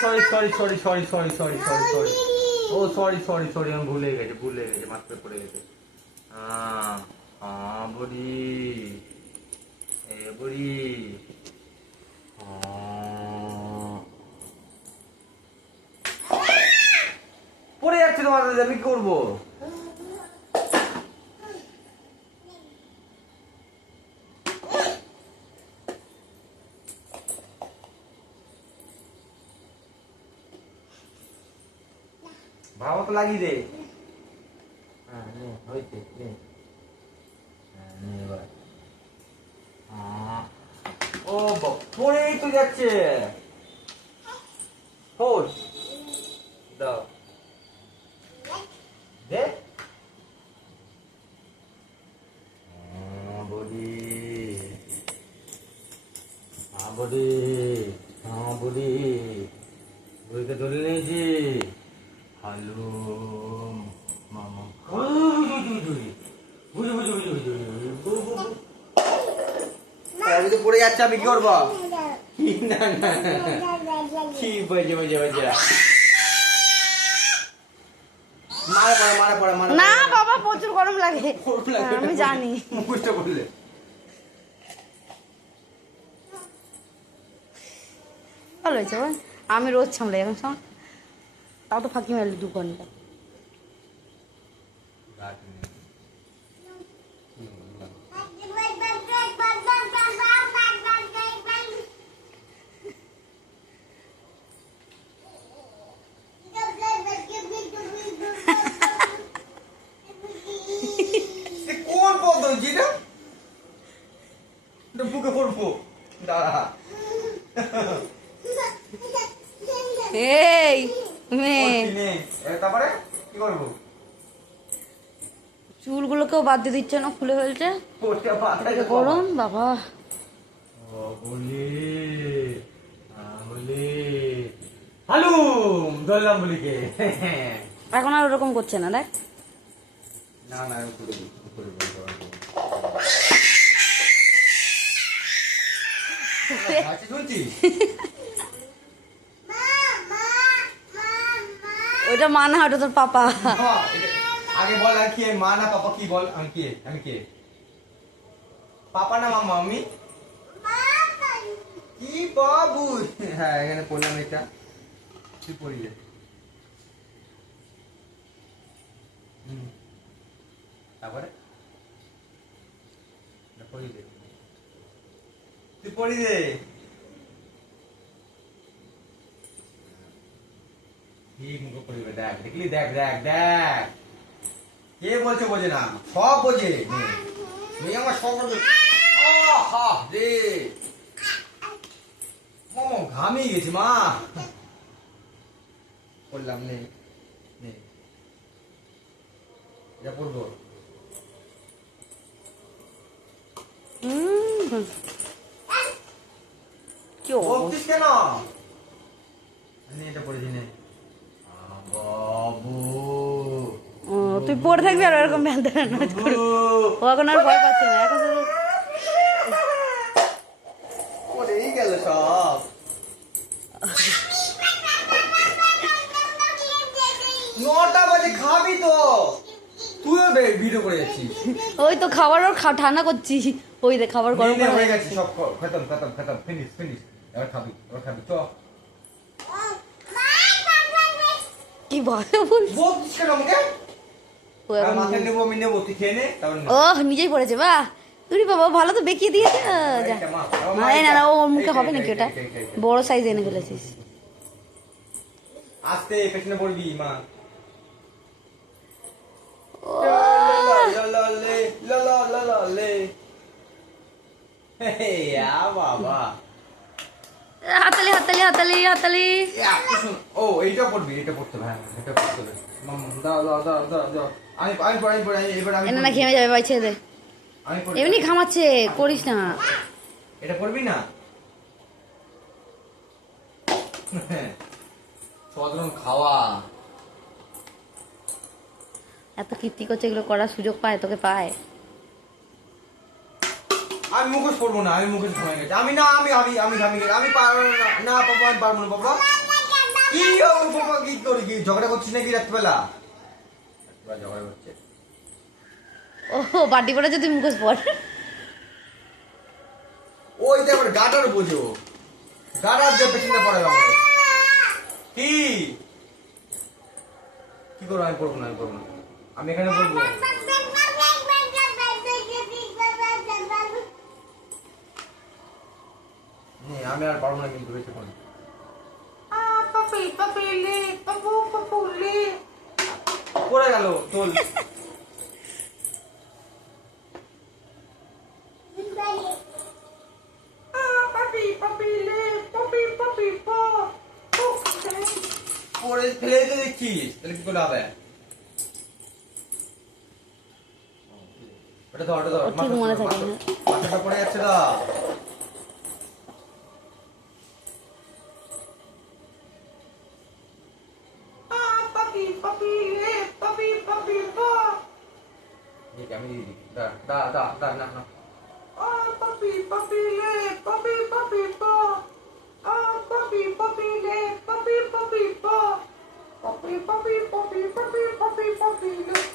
Sorry sorry sorry sorry sorry sorry sorry sorry ও sorry sorry sorry আমি ভুলে গেছি ভুলে গেছি মাত্র পড়ে গেছে। হ্যাঁ বুড়ি এ বুড়ি। পড়ে যাচ্ছে তোমার আমি করব? ভাবা তো লাগিয়ে দে হ্যাঁ নে হয়েছে নে। হ্যাঁ, নে এবার। ও পড়েই তো যাচ্ছে। হোস। দাও। দে। হ্যাঁ, হ্যাঁ হ্যাঁ বইকে ধরে নিয়েছি হ্যালো মামা আমি তো পড়ে যাচ্ছে আমি কি করব কি না না কি বাজে বাজে বাজে মারা পড়ে মারা পড়ে মারা না বাবা প্রচুর গরম লাগে। আমি জানি। মুখটা করলে ভালো হয়েছে বল। আমি রোজ সামলাই এখন সাম তাও তো ফাঁকি মারলি দু ঘণ্টা। বুকে পড়ব। দাঁড়া। এই তারপরে কি করব? চুলগুলোকেও বাদ দিয়ে দিচ্ছে না খুলে ফেলছে। গরম বাবা। এখন আর ওরকম করছে না দেখ। না না আচ্ছা শুনছি ওইটা মা ওটা তোর পাপা। আগে বল আর কে, মা পাপা, কি বল? আমি কে? আমি কে? পাপা না মামা, আমি? কি বাবু? হ্যাঁ এখানে পড়লাম এটা। তুই পড়ি দে তারপরে? তুই পড়ি দে ঠিক মুখে দেখ দেখলি দেখ দেখ দেখ। কে বলছে বোঝে না? সব বোঝে। মেয়ে। আমার সব রে। ও ঘামিয়ে গেছি মা। বললাম নে পড়ব কি কেন? এটা পড়েছি নে। তুই পড়ে থাকবি আর এরকম ভ্যান করবি ও। এখন আর ভয় পাচ্ছে না এখন শুধু গেল সব। নটা বাজে খাবি তো। তুইও ভিডিও করে যাচ্ছিস। ওই তো খাবার ওর ঠান্ডা করছি। ওই দে খাবার গরম নে, নে, হয়ে গেছে গেছে। সব খতম খতম খতম। ফিনিশ ফিনিশ এবার খাবি এবার খাবি। চ। কি ভালো বলছিস বলছিস কেন আমাকে? ও নিজেই পড়েছে বাহ। তুই বাবা ভালো তো বেঁকিয়ে দিয়েছে। না না ও মুখে হবে নাকি ওটা? বড় সাইজ এনে ফেলেছিস আস্তে পেছনে পড়বি মা। হাতালি হাতালি হাতালি হাতালি ও এইটা পড়বি এটা পড়তে হবে এটা পড়তে হবে। এনে না ঘেমে যাবে ভাই ছেড়ে দে। এমনি ঘামাচ্ছে করিস না। এটা পড়বি না? সাধারণ খাওয়া। এত কীর্তি করছে এগুলো করার সুযোগ পায় তোকে পায়। আমি মুখোশ পড়ব না আমি মুখোশ আমি না আমি আমি আমি আমি আমি পারব না না বাবা আমি পারব না বাবা কি ও বাবা কি করি কি ঝগড়া করছিস নাকি রাত্রিবেলা? ঝগড়া করছে। ও বাটি পড়ে যদি মুখোশ পড় ওই আমার গাটার বোঝো। গাটার যে পেছনে পড়ে আমাকে। কি? কি করব? আমি পড়ব না আমি পড়ব না। আমি এখানে পড়ব। নে, আমি আর পারব না কিন্তু বেশিক্ষণ পড়ে গেল তোল পড়ে ফেলে দিতে দেখছিস তাহলে কি করে হবে ওটা তো ওটা তো ও ঠিক মনে থাকে না। মাথাটা পড়ে যাচ্ছে না ঠিক, আমি দিয়ে দিই দা দা দা দা না না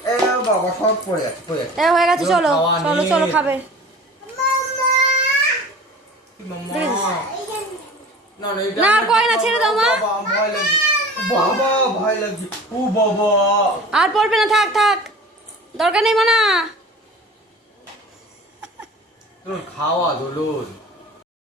এ বাবা সব পড়ে যাচ্ছে পড়ে যাচ্ছে এ হয়ে গেছে চলো চলো চলো খাবে। না না আর কয় না, ছেড়ে দাও, মা। বাবা, ভয় লাগছে। বাবা ভয় লাগছে। ও বাবা! আর পড়বে না থাক থাক। দরকার নেই মানা। খাওয়া দোলন